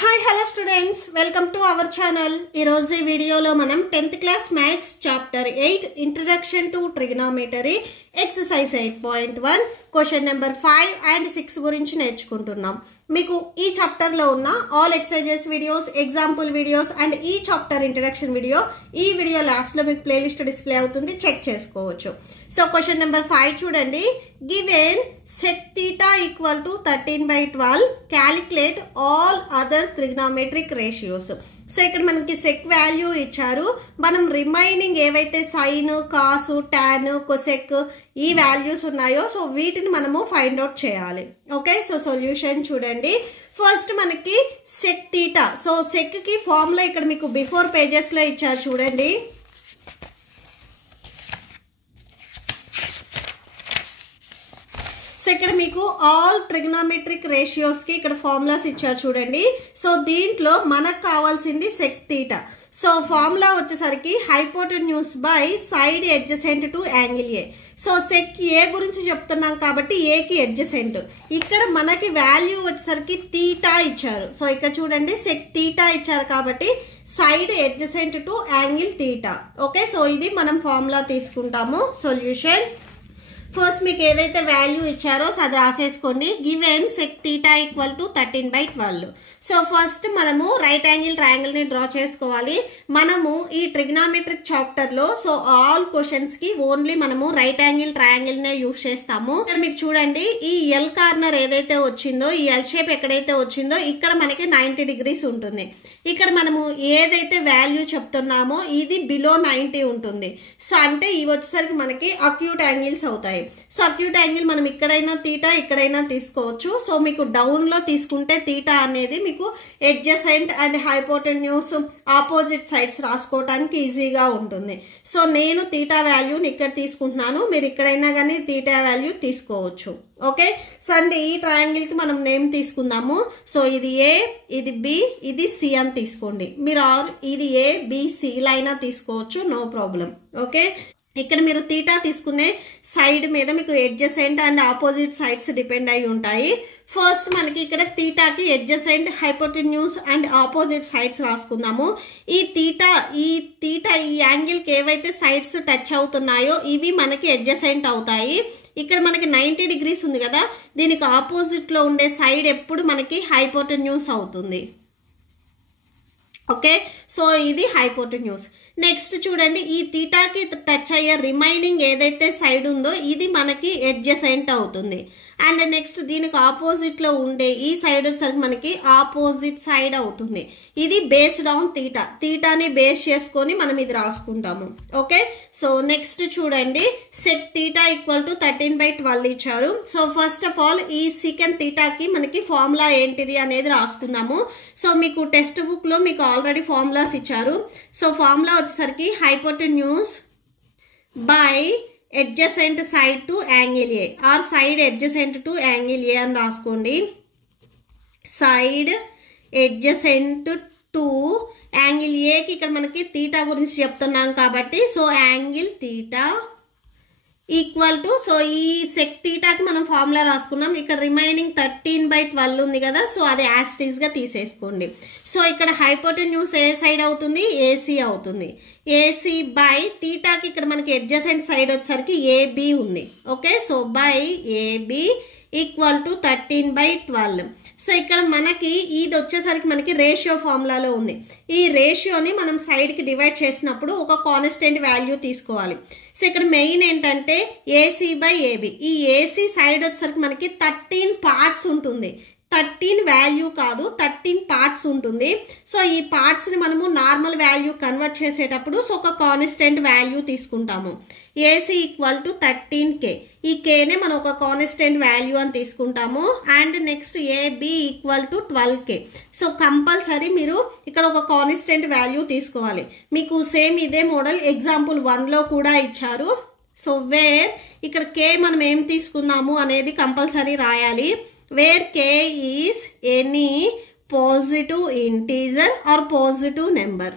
Hi hello students, welcome to our channel. ఈరోజు ఈ వీడియోలో మనం 10th class maths chapter 8 introduction to trigonometry exercise 8.1 question number 5 and 6 గురించి నేర్చుకుంటున్నాం. మీకు ఈ చాప్టర్లో ఉన్న all exercises videos, example videos and ఈ చాప్టర్ ఇంట్రడక్షన్ వీడియో ఈ వీడియో లాస్ట్లో మీకు ప్లేలిస్ట్ డిస్ప్లే అవుతుంది, చెక్ చేసుకోవచ్చు. సో క్వశ్చన్ నెంబర్ 5 చూడండి. Given sec theta equal to 13/12 calculate all other trigonometric ratios. So ఇక్కడ మనకి సెక్ వాల్యూ ఇచ్చారు. మనం రిమైనింగ్ ఏవైతే సైన్, కాసు, టాన్, కొసెక్ ఈ వాల్యూస్ ఉన్నాయో సో వీటిని మనము ఫైండ్ అవుట్ చేయాలి. ఓకే, సో సొల్యూషన్ చూడండి. ఫస్ట్ మనకి సెక్ థీటా. సో సెక్ కి ఫార్ములా ఇక్కడ మీకు బిఫోర్ పేజెస్ లో ఇచ్చారు చూడండి. సో ఇక్కడ మీకు ఆల్ ట్రిగ్నోమెట్రిక్ రేషియోస్ కి ఇక్కడ ఫార్ములాస్ ఇచ్చారు చూడండి. సో దీంట్లో మనకు కావాల్సింది సెక్ థీటా. సో ఫార్ములా వచ్చేసరికి hypotenuse by side adjacent to angle A. So sec A గురించి చెప్తున్నాం కాబట్టి ఏ కి అడ్జసెంట్. ఇక్కడ మనకి వాల్యూ వచ్చేసరికి థీటా ఇచ్చారు. సో ఇక్కడ చూడండి సెక్ థీటా ఇచ్చారు కాబట్టి side adjacent to angle theta. Okay, so ఇది మనం ఫార్ములా తీసుకుంటాము. సొల్యూషన్ ఫస్ట్ మీకు ఏదైతే వాల్యూ ఇచ్చారో సో అది రాసేసుకోండి. Given sec theta equal to 13/12. So first మనము రైట్ యాంగిల్ ట్రయాంగిల్ ని డ్రా చేసుకోవాలి. మనము ఈ ట్రిగ్నోమెట్రిక్ చాప్టర్ లో సో ఆల్ క్వశ్చన్స్ కి ఓన్లీ మనము రైట్ యాంగిల్ ట్రయాంగిల్ నే యూజ్ చేస్తాము. ఇక్కడ మీకు చూడండి ఈ ఎల్ కార్నర్ ఏదైతే వచ్చిందో, ఈ ఎల్ షేప్ ఎక్కడైతే వచ్చిందో ఇక్కడ మనకి 90 degrees ఉంటుంది. ఇక్కడ మనము ఏదైతే వాల్యూ చెప్తున్నామో ఇది బిలో 90 ఉంటుంది. సో అంటే ఇవి వచ్చేసరికి మనకి అక్యూట్ యాంగిల్స్ అవుతాయి. సో అక్యూట్ యాంగిల్ మనం ఇక్కడైనా థీటా ఇక్కడైనా తీసుకోవచ్చు. సో మీకు డౌన్ లో తీసుకుంటే థీటా అనేది మీకు adjacent and hypotenuse opposite sides రాసుకోవడానికి ఈజీగా ఉంటుంది. సో నేను థీటా వాల్యూని ఇక్కడ తీసుకుంటున్నాను, మీరు ఇక్కడైనా కానీ థీటా వాల్యూ తీసుకోవచ్చు. ఓకే, సో అంటే ఈ ట్రయాంగిల్ కి మనం నేమ్ తీసుకుందాము. సో ఇది ఏ, ఇది బి, ఇది సి అని తీసుకోండి. మీరు ఇది ఏ బి సి ఇలా అయినా తీసుకోవచ్చు, నో ప్రాబ్లం. ఓకే, ఇక్కడ మీరు థీటా తీసుకునే సైడ్ మీద మీకు adjacent and opposite sides depend అయి ఉంటాయి. ఫస్ట్ మనకి ఇక్కడ థీటాకి adjacent, hypotenuse and opposite sides రాసుకుందాము. ఈ థీటా ఈ యాంగిల్ కి ఏవైతే సైడ్స్ టచ్ అవుతున్నాయో ఇవి మనకి అడ్జసెంట్ అవుతాయి. ఇక్కడ మనకి 90 degrees ఉంది కదా, దీనికి ఆపోజిట్ లో ఉండే సైడ్ ఎప్పుడు మనకి హైపోటెన్యూస్ అవుతుంది. ఓకే, సో ఇది హైపోటెన్యూస్. నెక్స్ట్ చూడండి ఈ థీటాకి టచ్ అయ్యే రిమైనింగ్ ఏదైతే సైడ్ ఉందో ఇది మనకి అడ్జసెంట్ అవుతుంది. అండ్ నెక్స్ట్ దీనికి ఆపోజిట్ లో ఉండే ఈ సైడ్ వచ్చేసరికి మనకి ఆపోజిట్ సైడ్ అవుతుంది. ఇది బేస్డ్ ఆన్ థీటా. థీటాని బేస్ చేసుకొని మనం ఇది రాసుకుంటాము. ఓకే, సో నెక్స్ట్ చూడండి సెక్ థీటా ఈక్వల్ టు 13/12 ఇచ్చారు. సో ఫస్ట్ ఆఫ్ ఆల్ ఈ సెకండ్ థీటాకి మనకి ఫార్ములా ఏంటిది అనేది రాసుకుందాము. సో మీకు టెక్స్ట్ బుక్ లో మీకు ఆల్రెడీ ఫార్ములాస్ ఇచ్చారు. సో ఫార్ములా వచ్చేసరికి hypotenuse by adjacent side to angle A or side adjacent to angle A అని రాసుకోండి. Side adjacent to angle A కి ఇక్కడ మనకి థీటా గురించి చెప్తున్నాం కాబట్టి so angle theta equal to so ఈ సెక్ థీటాకి మనం ఫార్ములా రాసుకున్నాం. ఇక్కడ రిమైనింగ్ 13/12 ఉంది కదా, సో అది యాస్టీస్ గా తీసేసుకోండి. సో ఇక్కడ హైపోటెన్యూస్ ఏ సైడ్ అవుతుంది, ఏసీ అవుతుంది. ఏసీ బై థీటాకి ఇక్కడ మనకి అడ్జసెంట్ సైడ్ వచ్చేసరికి ఏబి ఉంది. Okay, so by AB equal to 13/12. So ఇక్కడ మనకి ఇది వచ్చేసరికి మనకి రేషియో ఫార్ములాలో ఉంది. ఈ రేషియోని మనం సైడ్ కి డివైడ్ చేసినప్పుడు ఒక కాన్స్టెంట్ వాల్యూ తీసుకోవాలి. సో ఇక్కడ మెయిన్ ఏంటంటే ఏసీ బై ఏబి. ఈ ఏసీ సైడ్ వచ్చేసరికి మనకి 13 పార్ట్స్ ఉంటుంది. 13 వాల్యూ కాదు, 13 పార్ట్స్ ఉంటుంది. సో ఈ పార్ట్స్ ని మనము నార్మల్ వాల్యూ కన్వర్ట్ చేసేటప్పుడు సో ఒక కాన్స్టెంట్ వాల్యూ తీసుకుంటాము. AC equal to 13K. ఈ కేనే మనం ఒక కాన్స్టెంట్ వాల్యూ అని తీసుకుంటాము. And next AB equal to 12K. So compulsory మీరు ఇక్కడ ఒక కాన్స్టెంట్ వాల్యూ తీసుకోవాలి. మీకు సేమ్ ఇదే మోడల్ ఎగ్జాంపుల్ 1 లో కూడా ఇచ్చారు. సో వేర్ ఇక్కడ కే మనం ఏం తీసుకున్నాము అనేది కంపల్సరీ రాయాలి. Where K is any positive integer or positive number,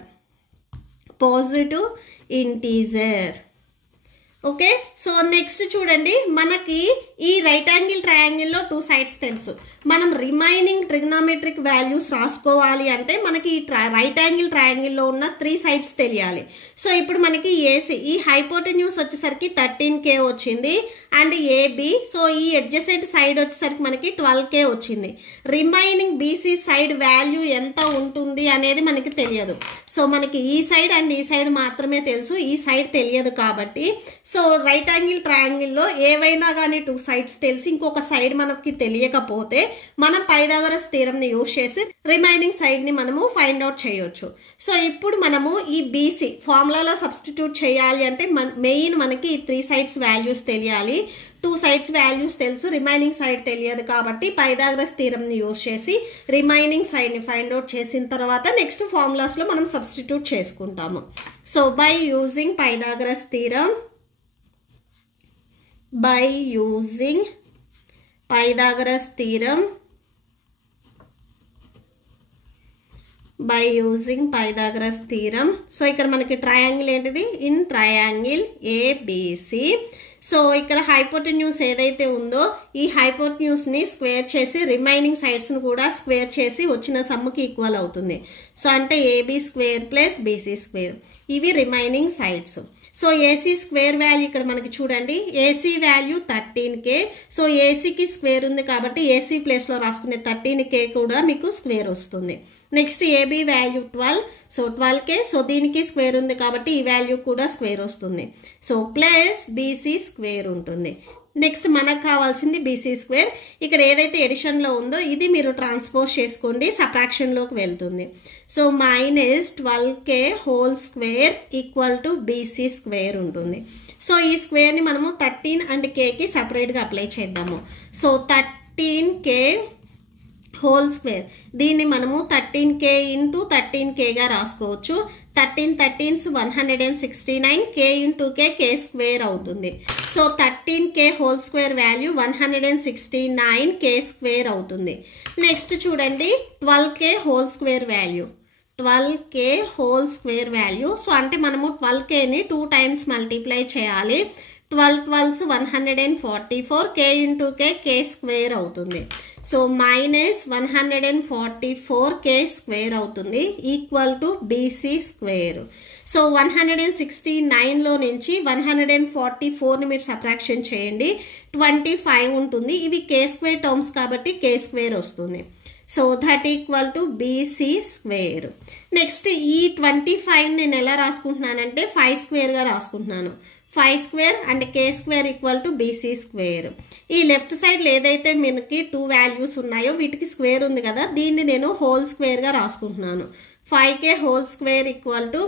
positive integer. Okay, so next చూడండి మనకి ఈ రైట్ యాంగిల్ ట్రయాంగిల్లో 2 సైడ్స్ తెలుసు. మనం రిమైనింగ్ ట్రిగ్నోమెట్రిక్ వాల్యూస్ రాసుకోవాలి అంటే మనకి ఈ రైట్ యాంగిల్ ట్రయాంగిల్లో ఉన్న 3 సైడ్స్ తెలియాలి. సో ఇప్పుడు మనకి ఏసీ ఈ హైపోటెన్యూస్ వచ్చేసరికి 13K వచ్చింది అండ్ ఏబి సో ఈ అడ్జసెంట్ సైడ్ వచ్చేసరికి మనకి 12K వచ్చింది. రిమైనింగ్ బీసీ సైడ్ వాల్యూ ఎంత ఉంటుంది అనేది మనకి తెలియదు. సో మనకి ఈ సైడ్ అండ్ ఈ సైడ్ మాత్రమే తెలుసు, ఈ సైడ్ తెలియదు కాబట్టి సో రైట్ యాంగిల్ ట్రయాంగిల్లో ఏవైనా కానీ 2 సైడ్స్ తెలిసి ఇంకొక సైడ్ మనకి తెలియకపోతే మనం పైథాగరస్ థీరం ని యూజ్ చేసి రిమైనింగ్ సైడ్ ని మనము ఫైండ్ అవుట్ చేయొచ్చు. సో ఇప్పుడు మనము ఈ బీసీ ఫార్ములాలో సబ్స్టిట్యూట్ చేయాలి అంటే మెయిన్ మనకి ఈ 3 సైడ్స్ వాల్యూస్ తెలియాలి. 2 సైడ్స్ వాల్యూస్ తెలుసు, రిమైనింగ్ సైడ్ తెలియదు కాబట్టి పైథాగరస్ థీరం ని యూజ్ చేసి రిమైనింగ్ సైడ్ ని ఫైండ్ అవుట్ చేసిన తర్వాత నెక్స్ట్ ఫార్ములాస్ లో మనం సబ్స్టిట్యూట్ చేసుకుంటాము. So by using Pythagoras theorem Pythagoras theorem by using Pythagoras theorem. So ఇక్కడ మనకి ట్రయాంగిల్ ఏంటిది ఇన్ ట్రయాంగిల్ ఏబిసి. సో ఇక్కడ హైపోటెన్యూస్ ఏదైతే ఉందో ఈ హైపోటెన్యూస్ ని స్క్వేర్ చేసి రిమైనింగ్ సైడ్స్ ను కూడా స్క్వేర్ చేసి వచ్చిన సమ్ముకి ఈక్వల్ అవుతుంది. సో అంటే AB square plus BC square ఇవి remaining sides. So AC square value ఇక్కడ మనకి చూడండి ఏసీ వాల్యూ 13K. సో ఏసీకి స్క్వేర్ ఉంది కాబట్టి ఏసీ ప్లేస్ లో రాసుకునే 13K కూడా మీకు స్క్వేర్ వస్తుంది. Next AB value 12 so 12K. So దీనికి స్క్వేర్ ఉంది కాబట్టి ఈ వాల్యూ కూడా స్క్వేర్ వస్తుంది. సో ప్లస్ బీసీ స్క్వేర్ ఉంటుంది. నెక్స్ట్ మనకు కావాల్సింది బీసీ స్క్వేర్. ఇక్కడ ఏదైతే ఎడిషన్ లో ఉందో ఇది మీరు ట్రాన్స్పోజ్ చేసుకోండి, సబ్ట్రాక్షన్ లోకి వెళ్తుంది. So minus 12K whole square equal to BC square ఉంటుంది. సో ఈ స్క్వేర్ ని మనము 13 అండ్ K కి సపరేట్ గా అప్లై చేద్దాము. సో 13K హోల్ స్క్వేర్ దీన్ని మనము 13K ఇంటూ 13K గా రాసుకోవచ్చు. 13 13s 169 K into K square అవుతుంది. So 13K whole square value 169 K square అవుతుంది. నెక్స్ట్ చూడండి 12K whole square value 12K whole square value. సో అంటే మనము 12K ని 2 టైమ్స్ మల్టిప్లై చేయాలి. 12 12s 144 K into K square అవుతుంది. సో మైనస్ 144 K స్క్వేర్ అవుతుంది equal to BC square. So 169 లో నుంచి 144 ని మీరు సబ్ట్రాక్షన్ చేయండి 25 ఉంటుంది. ఇవి K స్క్వేర్ టర్మ్స్ కాబట్టి K స్క్వేర్ వస్తుంది. So that equal to BC square. Next ఈ 25 నేను ఎలా రాసుకుంటున్నానంటే 5 స్క్వేర్ గా రాసుకుంటున్నాను. 5 square and K square equal to BC square. ఈ లెఫ్ట్ సైడ్ ఏదైతే మనకి 2 వాల్యూస్ ఉన్నాయో వీటికి స్క్వేర్ ఉంది కదా, దీన్ని నేను హోల్ స్క్వేర్ గా రాసుకుంటున్నాను. 5K whole square equal to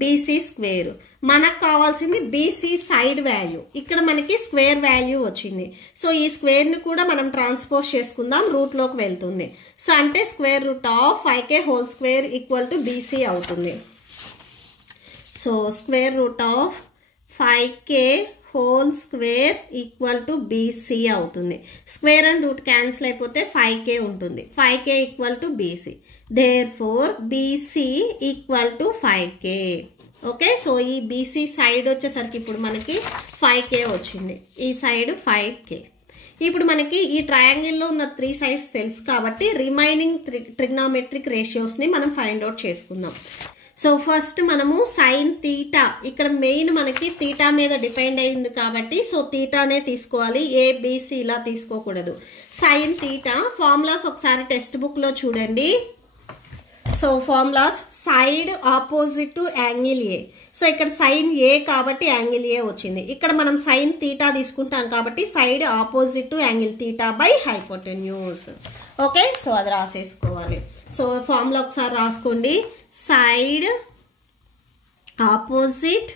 BC square. మనకు కావాల్సింది బీసీ సైడ్ వాల్యూ. ఇక్కడ మనకి స్క్వేర్ వాల్యూ వచ్చింది. సో ఈ స్క్వేర్ ని కూడా మనం ట్రాన్స్పోజ్ చేసుకుందాం, రూట్ లోకి వెళ్తుంది. సో అంటే square root of 5K whole square equal to BC అవుతుంది. So square root of 5K whole square equal to BC అవుతుంది. స్క్వేర్ అండ్ రూట్ క్యాన్సిల్ అయిపోతే 5K ఉంటుంది. 5K equal to BC. Therefore BC equal to 5K. Okay, so ఈ BC side వచ్చేసరికి ఇప్పుడు మనకి 5K వచ్చింది, ఈ సైడ్ 5K. ఇప్పుడు మనకి ఈ ట్రయాంగిల్లో ఉన్న 3 సైడ్స్ తెలుసు కాబట్టి రిమైనింగ్ ట్రిగ్నోమెట్రిక్ రేషియోస్ ని మనం ఫైండ్ అవుట్ చేసుకుందాం. సో ఫస్ట్ మనము సైన్ తీటా, ఇక్కడ మెయిన్ మనకి తీటా మీద డిపెండ్ అయింది కాబట్టి సో తీటానే తీసుకోవాలి, ఏబిసి ఇలా తీసుకోకూడదు. సైన్ తీటా ఫార్ములాస్ ఒకసారి టెక్స్ట్ బుక్ లో చూడండి. So formulas side opposite to angle A. So ఇక్కడ సైన్ ఏ కాబట్టి యాంగిల్ ఏ వచ్చింది. ఇక్కడ మనం సైన్ తీటా తీసుకుంటాం కాబట్టి side opposite to angle theta by hypotenuse. Okay, so అది రాసేసుకోవాలి. సో ఫార్ములా ఒకసారి రాసుకోండి. Side opposite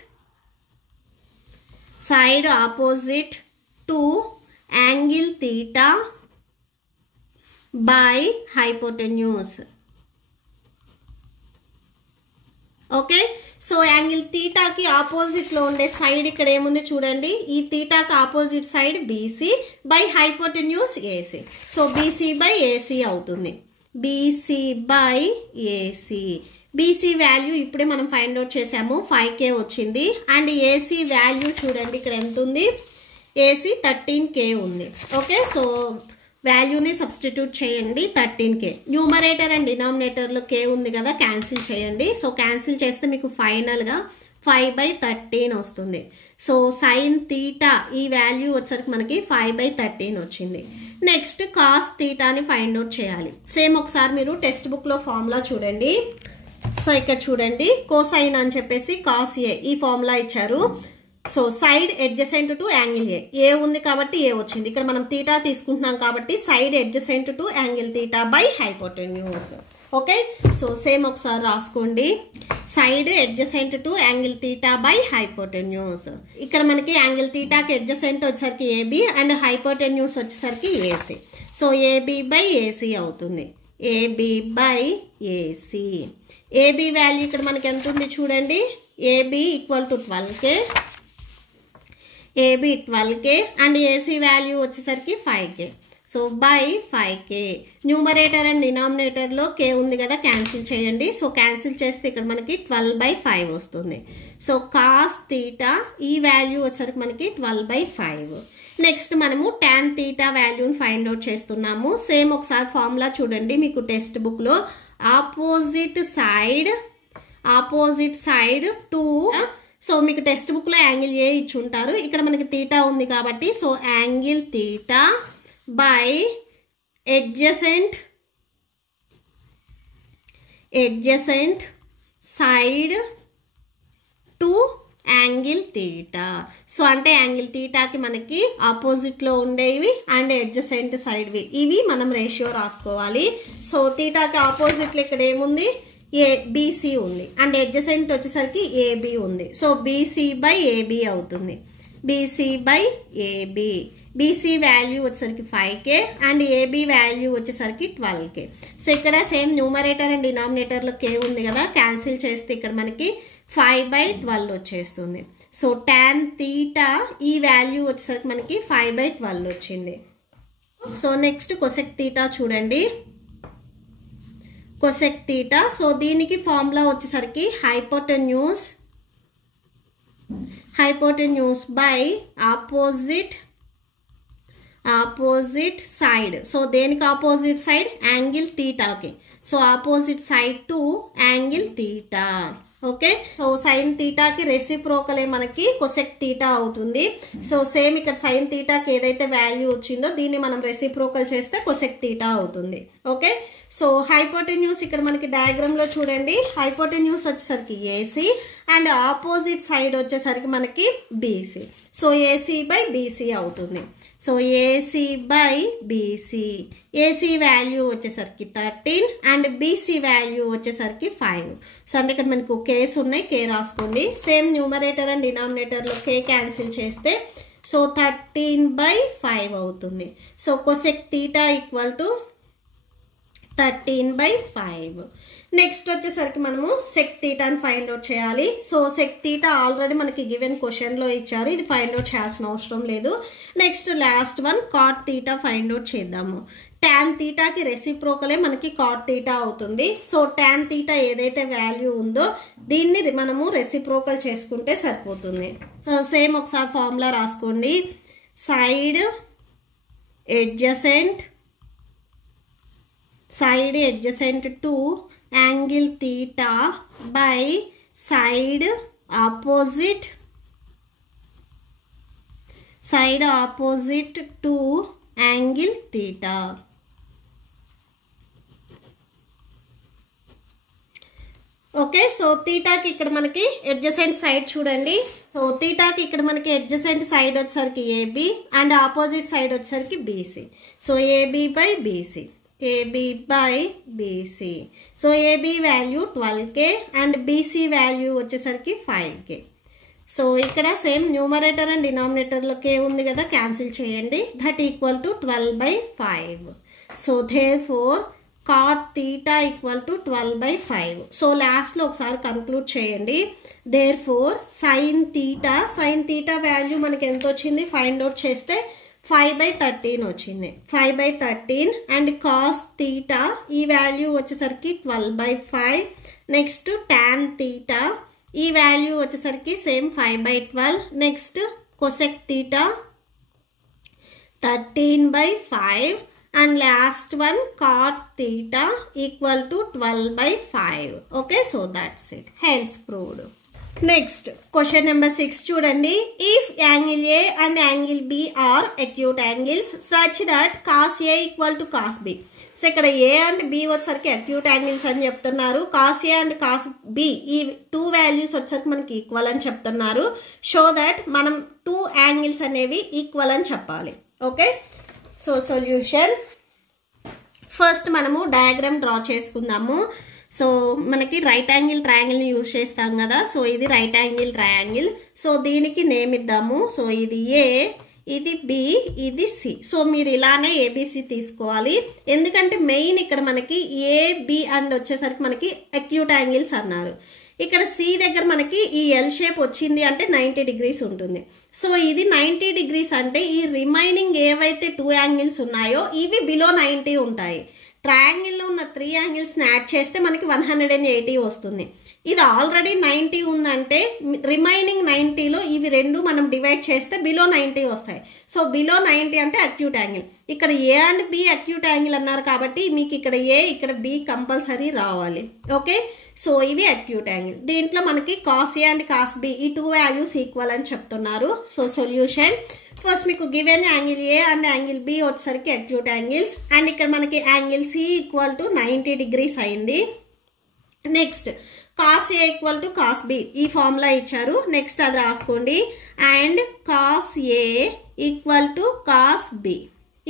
to angle theta by hypotenuse. Okay, so angle తీటాకి ఆపోజిట్ లో ఉండే సైడ్ ఇక్కడ ఏముంది చూడండి, ఈ తీటాకి opposite side BC by hypotenuse AC. So BC by AC అవుతుంది. BC by AC. BC value ఇప్పుడే మనం ఫైండ్ అవుట్ చేసాము, 5K వచ్చింది. అండ్ ఏసీ వాల్యూ చూడండి ఇక్కడ ఎంత ఉంది, ఏసీ 13K ఉంది. ఓకే, సో వాల్యూని సబ్స్టిట్యూట్ చేయండి 13K. న్యూమరేటర్ అండ్ డినామినేటర్లో K ఉంది కదా, క్యాన్సిల్ చేయండి. సో క్యాన్సిల్ చేస్తే మీకు ఫైనల్గా 5/13 వస్తుంది. సో సైన్ తీటా ఈ వాల్యూ వచ్చేసరికి మనకి 5/13 వచ్చింది. నెక్స్ట్ కాస్ తీటాని ఫైండ్ అవుట్ చేయాలి. సేమ్ ఒకసారి మీరు టెక్స్ట్ బుక్లో ఫార్ములా చూడండి. సో ఇక్కడ చూడండి, కోసైన్ అని చెప్పేసి కాస్ ఏ ఈ ఫార్ములా ఇచ్చారు. So side adjacent to angle A ఉంది కాబట్టి ఏ వచ్చింది. ఇక్కడ మనం తీటా తీసుకుంటున్నాం కాబట్టి side adjacent to angle theta by hypotenuse. Okay, so same ఒకసారి రాసుకోండి. Side adjacent to angle theta by hypotenuse. ఇక్కడ మనకి యాంగిల్ తీటాకి ఎడ్జసెంట్ వచ్చేసరికి ఏబి అండ్ హైపోటెన్యూస్ వచ్చేసరికి AC. So AB by AC అవుతుంది. AB by AC. AB value ఇక్కడ మనకి ఎంత ఉంది చూడండి. AB equal to 12K, AB 12K and AC value వచ్చేసరికి 5K. So by 5K. Numerator and డినామినేటర్లో K ఉంది కదా, క్యాన్సిల్ చేయండి. సో క్యాన్సిల్ చేస్తే ఇక్కడ మనకి 12/5 వస్తుంది. సో కాస్ తీటా ఈ వాల్యూ వచ్చేసరికి మనకి 12/5. నెక్స్ట్ మనము tan తీటా వాల్యూని ఫైండ్ అవుట్ చేస్తున్నాము. సేమ్ ఒకసారి ఫార్ములా చూడండి మీకు టెక్స్ట్ బుక్లో. ఆపోజిట్ సైడ్ టు, సో మీకు టెక్స్ట్ బుక్లో యాంగిల్ ఏ ఇచ్చి ఉంటారు. ఇక్కడ మనకి తీటా ఉంది కాబట్టి so angle theta by adjacent side to angle theta. So అంటే యాంగిల్ తీటాకి మనకి ఆపోజిట్లో ఉండేవి అండ్ ఎడ్జసెంట్ సైడ్వి ఇవి మనం రేషియో రాసుకోవాలి. సో తీటాకి ఆపోజిట్లో ఇక్కడ ఏముంది, బీసీ ఉంది అండ్ ఎడ్జసెంట్ వచ్చేసరికి ఏబి ఉంది. సో బీసీ బై ఏబి అవుతుంది. BC by AB. BC value వచ్చేసరికి 5K అండ్ ఏబి వాల్యూ వచ్చేసరికి 12K. సో ఇక్కడ సేమ్ న్యూమరేటర్ అండ్ డినామినేటర్లో K ఉంది కదా, క్యాన్సిల్ చేస్తే ఇక్కడ మనకి 5/12 వచ్చేస్తుంది. సో tan తీటా ఈ వాల్యూ వచ్చేసరికి మనకి 5/12 వచ్చింది. సో నెక్స్ట్ కొసెక్ తీటా చూడండి. కొసెక్ తీటా, సో దీనికి ఫార్ములా వచ్చేసరికి hypotenuse by opposite side. So దేనికి opposite side, angle తీటాకి. So opposite side to angle theta. Okay, so sine తీటాకి రెసిప్రోకలే మనకి కొసెక్ తీటా అవుతుంది. సో సేమ్ ఇక్కడ సైన్ తీటాకి ఏదైతే వాల్యూ వచ్చిందో దీన్ని మనం రెసిప్రోకల్ చేస్తే కొసెక్ తీటా అవుతుంది. ఓకే, సో హైపోటెన్యూస్ ఇక్కడ మనకి డయాగ్రామ్ లో చూడండి. హైపోటెన్యూస్ వచ్చేసరికి ఏసీ అండ్ ఆపోజిట్ సైడ్ వచ్చేసరికి మనకి BC. So AC by BC అవుతుంది. So AC by BC. AC value వచ్చేసరికి 13 అండ్ బీసీ వాల్యూ వచ్చేసరికి 5. సో అంటే ఇక్కడ మనకు కేస్ ఉన్నాయి, కే రాసుకోండి. సేమ్ న్యూమరేటర్ అండ్ డినామినేటర్లో కే క్యాన్సిల్ చేస్తే సో 13/5 అవుతుంది. So cosec theta equal to 13/5. Next వచ్చేసరికి మనము సెక్ తీటాని ఫైండ్ అవుట్ చేయాలి. సో సెక్ తీటా ఆల్రెడీ మనకి గివెన్ క్వశ్చన్ లో ఇచ్చారు, ఇది ఫైండ్ అవుట్ చేయాల్సిన అవసరం లేదు. Next last one cot theta find out చేద్దాము. tan తీటాకి రెసిప్రోకలే మనకి కాట్ తీటా అవుతుంది. సో tan తీటా ఏదైతే వాల్యూ ఉందో దీన్ని మనము రెసిప్రోకల్ చేసుకుంటే సరిపోతుంది. సో సేమ్ ఒకసారి ఫార్ములా రాసుకోండి. Side adjacent to angle theta by side opposite to angle theta. Okay, so తీటాకి ఇక్కడ మనకి ఎడ్జసెంట్ సైడ్ చూడండి. సో తీటాకి ఇక్కడ మనకి ఎడ్జసెంట్ సైడ్ వచ్చేసరికి ఏబి అండ్ ఆపోజిట్ సైడ్ వచ్చేసరికి BC. So AB by BC. So AB value 12K and BC value వచ్చేసరికి 5K. సో ఇక్కడ సేమ్ న్యూమరేటర్ అండ్ డినామినేటర్లో K ఉంది కదా, క్యాన్సిల్ చేయండి. That equal to 12/5. So therefore cot theta equal to 12/5. So లాస్ట్లో ఒకసారి conclude చేయండి. దేర్ఫోర్ సైన్ తీటా వాల్యూ మనకి ఎంత వచ్చింది ఫైండ్ అవుట్ చేస్తే 5/13 వచ్చింది. 5/13 అండ్ కాస్ తీటా ఈ వాల్యూ వచ్చేసరికి 12/5. నెక్స్ట్ tan తీటా ఈ వాల్యూ వచ్చేసరికి same 5/12. Next cosec theta 13/5 and last one cot theta equal to 12/5. Okay, so that's it. Hence proved. Next, question number 6 చూడండి. If angle A and angle B are acute angles such that cos A equal to cos B. So ఇక్కడ A and B వచ్చేసరికి acute angles అని చెప్తున్నారు. Cos A and cos B ఈ 2 values వచ్చేసరికి మనకి equal అని చెప్తున్నారు. షో దట్ మనం 2 యాంగిల్స్ అనేవి ఈక్వల్ అని చెప్పాలి. ఓకే, సో సొల్యూషన్ ఫస్ట్ మనము డయాగ్రామ్ డ్రా చేసుకుందాము. సో మనకి రైట్ యాంగిల్ ట్రయాంగిల్ని యూజ్ చేస్తాం కదా. సో ఇది రైట్ యాంగిల్ ట్రయాంగిల్. సో దీనికి నేమ్ ఇద్దాము. సో ఇది A, ఇది B, ఇది C. సో మీరు ఇలానే ABC తీసుకోవాలి. ఎందుకంటే మెయిన్ ఇక్కడ మనకి A, B అండ్ వచ్చేసరికి మనకి అక్యూట్ యాంగిల్స్ అన్నారు. ఇక్కడ C దగ్గర మనకి ఈ ఎల్ షేప్ వచ్చింది అంటే 90 degrees ఉంటుంది. సో ఇది 90 degrees అంటే ఈ రిమైనింగ్ ఏవైతే 2 యాంగిల్స్ ఉన్నాయో ఇవి బిలో 90 ఉంటాయి. ట్రయాంగిల్లో ఉన్న 3 యాంగిల్స్ని యాడ్ చేస్తే మనకి 180 వస్తుంది. ఇది ఆల్రెడీ 90 ఉందంటే రిమైనింగ్ 90లో ఇవి రెండు మనం డివైడ్ చేస్తే బిలో 90 వస్తాయి. సో బిలో 90 అంటే అక్యూట్ యాంగిల్. ఇక్కడ A and B acute angle అన్నారు కాబట్టి మీకు ఇక్కడ A ఇక్కడ B కంపల్సరీ రావాలి. ఓకే, సో ఇవి అక్యూట్ యాంగిల్. దీంట్లో మనకి cos A and cos B ఈ 2 వాల్యూస్ ఈక్వల్ అని చెప్తున్నారు. సో సొల్యూషన్ ఫస్ట్ మీకు given angle A and angle B వచ్చేసరికి అక్యూట్ యాంగిల్స్ అండ్ ఇక్కడ మనకి angle C equal to 90 degrees అయింది. Next cos A equal to cos B ఈ formula ఇచ్చారు. నెక్స్ట్ అది రాసుకోండి. And cos A equal to cos B.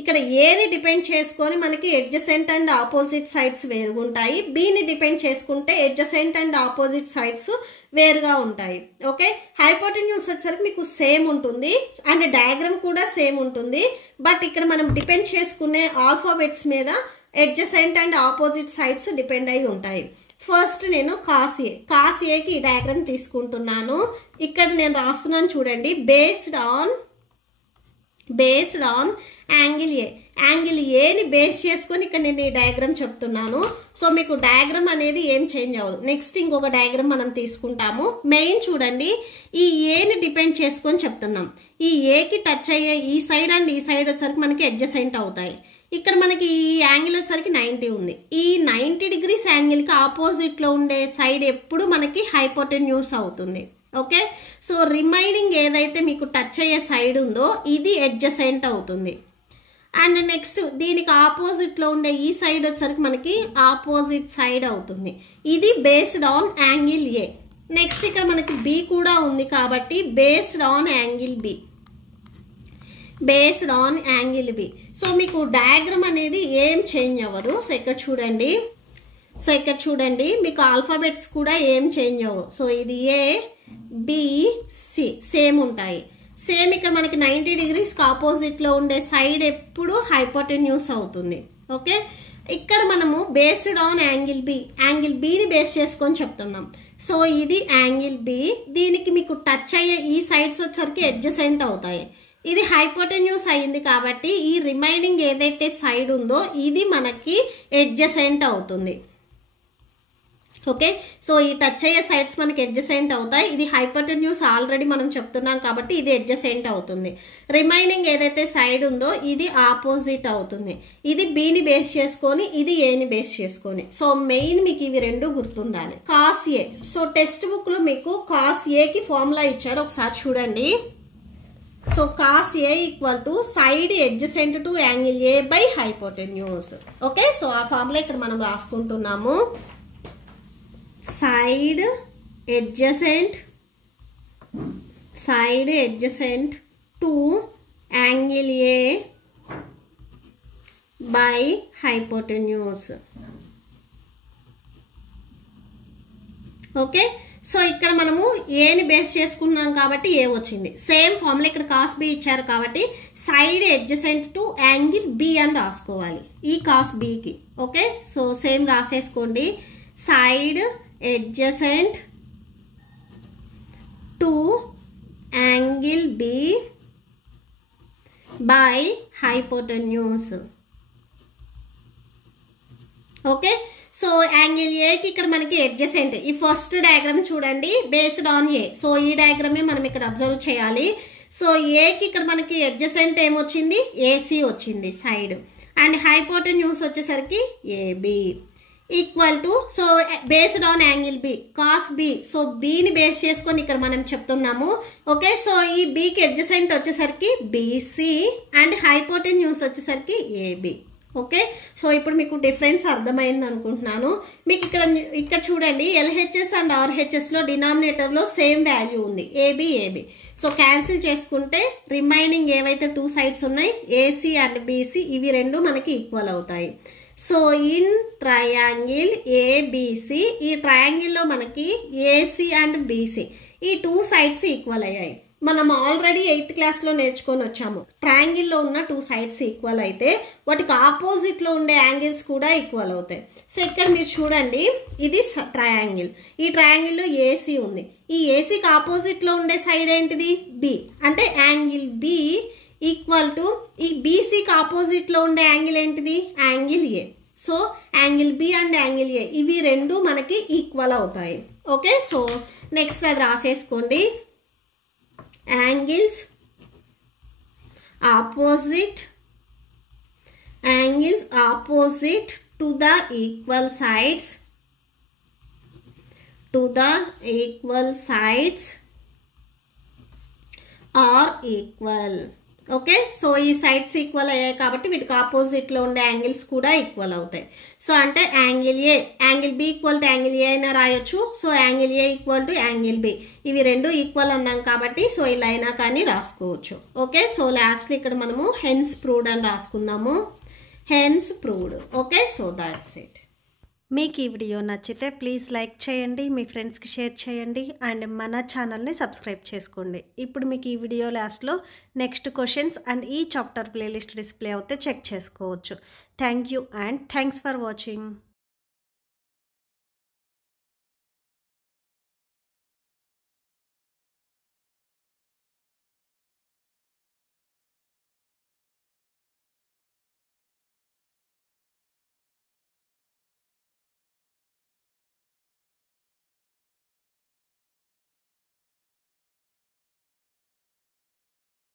ఇక్కడ ఏని డిపెండ్ చేసుకొని మనకి ఎడ్జసెంట్ అండ్ ఆపోజిట్ సైడ్స్ వేరుగా ఉంటాయి. బిని డిపెండ్ చేసుకుంటే ఎడ్జసెంట్ అండ్ ఆపోజిట్ సైడ్స్ వేరుగా ఉంటాయి. ఓకే, హైపోటెన్యూస్ వచ్చేసరికి మీకు సేమ్ ఉంటుంది అండ్ డయాగ్రామ్ కూడా సేమ్ ఉంటుంది. బట్ ఇక్కడ మనం డిపెండ్ చేసుకునే ఆల్ఫాబెట్స్ మీద adjacent and opposite sides depend అయి ఉంటాయి. ఫస్ట్ నేను కాస్ ఏకి ఈ డయాగ్రామ్ తీసుకుంటున్నాను. ఇక్కడ నేను రాస్తున్నాను చూడండి. Based on angle A, angle ఏని బేస్ చేసుకొని ఇక్కడ నేను ఈ డయాగ్రామ్ చెప్తున్నాను. సో మీకు డయాగ్రామ్ అనేది ఏం చేంజ్ అవ్వదు. నెక్స్ట్ ఇంకొక డయాగ్రామ్ మనం తీసుకుంటాము. మెయిన్ చూడండి, ఈ ఏని డిపెండ్ చేసుకొని చెప్తున్నాం. ఈ ఏకి టచ్ అయ్యే ఈ సైడ్ అండ్ ఈ సైడ్ వచ్చేసరికి మనకి అడ్జసెంట్ అవుతాయి. ఇక్కడ మనకి ఈ యాంగిల్ వచ్చేసరికి 90 ఉంది. ఈ 90 degrees యాంగిల్కి ఆపోజిట్లో ఉండే సైడ్ ఎప్పుడు మనకి హైపోటెన్యూస్ అవుతుంది. ఓకే, సో రిమైనింగ్ ఏదైతే మీకు టచ్ అయ్యే సైడ్ ఉందో ఇది అడ్జసెంట్ అవుతుంది. అండ్ నెక్స్ట్ దీనికి ఆపోజిట్లో ఉండే ఈ సైడ్ వచ్చేసరికి మనకి ఆపోజిట్ సైడ్ అవుతుంది. ఇది based on angle A. Next ఇక్కడ మనకి బి కూడా ఉంది కాబట్టి based on angle B. Based on angle B. So మీకు డయాగ్రామ్ అనేది ఏం చేంజ్ అవ్వదు. సో ఇక్కడ చూడండి మీకు ఆల్ఫాబెట్స్ కూడా ఏం చేంజ్ అవ్వవు. సో ఇది ఏ, బి, సి సేమ్ ఉంటాయి. సేమ్ ఇక్కడ మనకి 90 degrees ఆపోజిట్ లో ఉండే సైడ్ ఎప్పుడు హైపోటెన్యూస్ అవుతుంది. ఓకే, ఇక్కడ మనము based on angle B, angle బిని బేస్ చేసుకొని చెప్తున్నాం. సో ఇది యాంగిల్ బి. దీనికి మీకు టచ్ అయ్యే ఈ సైడ్స్ వచ్చేసరికి అడ్జసెంట్ అవుతాయి. ఇది హైపోటెన్యూస్ అయింది కాబట్టి ఈ రిమైనింగ్ ఏదైతే సైడ్ ఉందో ఇది మనకి అడ్జసెంట్ అవుతుంది. ఓకే, సో ఈ టచ్ అయ్యే సైడ్స్ మనకి అడ్జసెంట్ అవుతాయి. ఇది హైపోటెన్యూస్ ఆల్రెడీ మనం చెప్తున్నాం కాబట్టి ఇది అడ్జసెంట్ అవుతుంది. రిమైనింగ్ ఏదైతే సైడ్ ఉందో ఇది ఆపోజిట్ అవుతుంది. ఇది బిని బేస్ చేసుకొని ఇది ఏని బేస్ చేసుకొని. సో మెయిన్ మీకు ఇవి రెండు గుర్తుండాలి. Cos A. So textbook లో మీకు కాస్ ఏకి ఫార్ములా ఇచ్చారు, ఒకసారి చూడండి. So cos A equal to side adjacent to angle A by hypotenuse. Okay, so ఆ ఫార్ములా ఇక్కడ మనం రాసుకుంటున్నాము. side adjacent to angle A by hypotenuse. Okay, so ఇక్కడ మనము ఏని బేస్ చేసుకున్నాం కాబట్టి ఏ వచ్చింది. సేమ్ ఫార్ములా ఇక్కడ కాస్ బి ఇచ్చారు కాబట్టి side adjacent to angle B అని రాసుకోవాలి ఈ కాస్ బికి. ఓకే, సో సేమ్ రాసేసుకోండి. Side adjacent to angle B by hypotenuse. Okay, so angle ఏకి ఇక్కడ మనకి అడ్జసెంట్. ఈ ఫస్ట్ డయాగ్రామ్ చూడండి బేస్డ్ ఆన్ ఏ. సో ఈ డయాగ్రామే మనం ఇక్కడ అబ్జర్వ్ చేయాలి. సో ఏకి ఇక్కడ మనకి అడ్జసెంట్ ఏమొచ్చింది, ఏసీ వచ్చింది సైడ్. అండ్ హైపోటెన్యూస్ వచ్చేసరికి AB equal to, so based on angle B cos B. So బిని బేస్ చేసుకొని ఇక్కడ మనం చెప్తున్నాము. ఓకే, సో ఈ బికి అడ్జసెంట్ వచ్చేసరికి బీసీ అండ్ హైపోటెన్యూస్ వచ్చేసరికి ఏబి. ఓకే, సో ఇప్పుడు మీకు డిఫరెన్స్ అర్థమైంది అనుకుంటున్నాను. మీకు ఇక్కడ చూడండి, ఎల్హెచ్ఎస్ అండ్ ఆర్హెచ్ఎస్లో డినామినేటర్లో సేమ్ వాల్యూ ఉంది, ఏబి ఏబి. సో క్యాన్సిల్ చేసుకుంటే రిమైనింగ్ ఏవైతే 2 సైడ్స్ ఉన్నాయి, ఏసీ అండ్ బీసీ, ఇవి రెండు మనకి ఈక్వల్ అవుతాయి. సో ఇన్ ట్రయాంగిల్ ఏబిసి, ఈ ట్రయాంగిల్లో మనకి ఏసీ అండ్ బీసీ ఈ 2 సైడ్స్ ఈక్వల్ అయ్యాయి. మనం ఆల్రెడీ 8th క్లాస్లో నేర్చుకొని వచ్చాము. ట్రయాంగిల్లో ఉన్న 2 సైడ్స్ ఈక్వల్ అయితే వాటికి ఆపోజిట్లో ఉండే యాంగిల్స్ కూడా ఈక్వల్ అవుతాయి. సో ఇక్కడ మీరు చూడండి, ఇది ట్రయాంగిల్, ఈ ట్రయాంగిల్లో ఏసీ ఉంది. ఈ ఏసీకి ఆపోజిట్లో ఉండే సైడ్ ఏంటిది, బి. అంటే యాంగిల్ బి ఈక్వల్ టు ఈ బీసీకి ఆపోజిట్లో ఉండే యాంగిల్ ఏంటిది, angle A. So angle B and angle A ఇవి రెండు మనకి ఈక్వల్ అవుతాయి. ఓకే, సో నెక్స్ట్ అది రాసేసుకోండి. Angles opposite to the equal sides are equal. Okay, so ఈ సైడ్స్ ఈక్వల్ అయ్యాయి కాబట్టి వీటికి ఆపోజిట్లో ఉండే యాంగిల్స్ కూడా ఈక్వల్ అవుతాయి. సో అంటే angle A, angle B equal to angle A అయినా రాయొచ్చు. So angle A equal to angle B, ఇవి రెండు ఈక్వల్ అన్నాం కాబట్టి సో ఇలా అయినా కానీ రాసుకోవచ్చు. ఓకే, సో లాస్ట్లో ఇక్కడ మనము హెన్స్ ప్రూవ్డ్ అని రాసుకుందాము, hence proved. Okay, so that's it. మీకు ఈ వీడియో నచ్చితే ప్లీజ్ లైక్ చేయండి, మీ ఫ్రెండ్స్కి షేర్ చేయండి అండ్ మన ఛానల్ని సబ్స్క్రైబ్ చేసుకోండి. ఇప్పుడు మీకు ఈ వీడియో లాస్ట్లో నెక్స్ట్ క్వశ్చన్స్ అండ్ ఈ చాప్టర్ ప్లేలిస్ట్ డిస్ప్లే అవుతే చెక్ చేసుకోవచ్చు. Thank you and thanks for watching.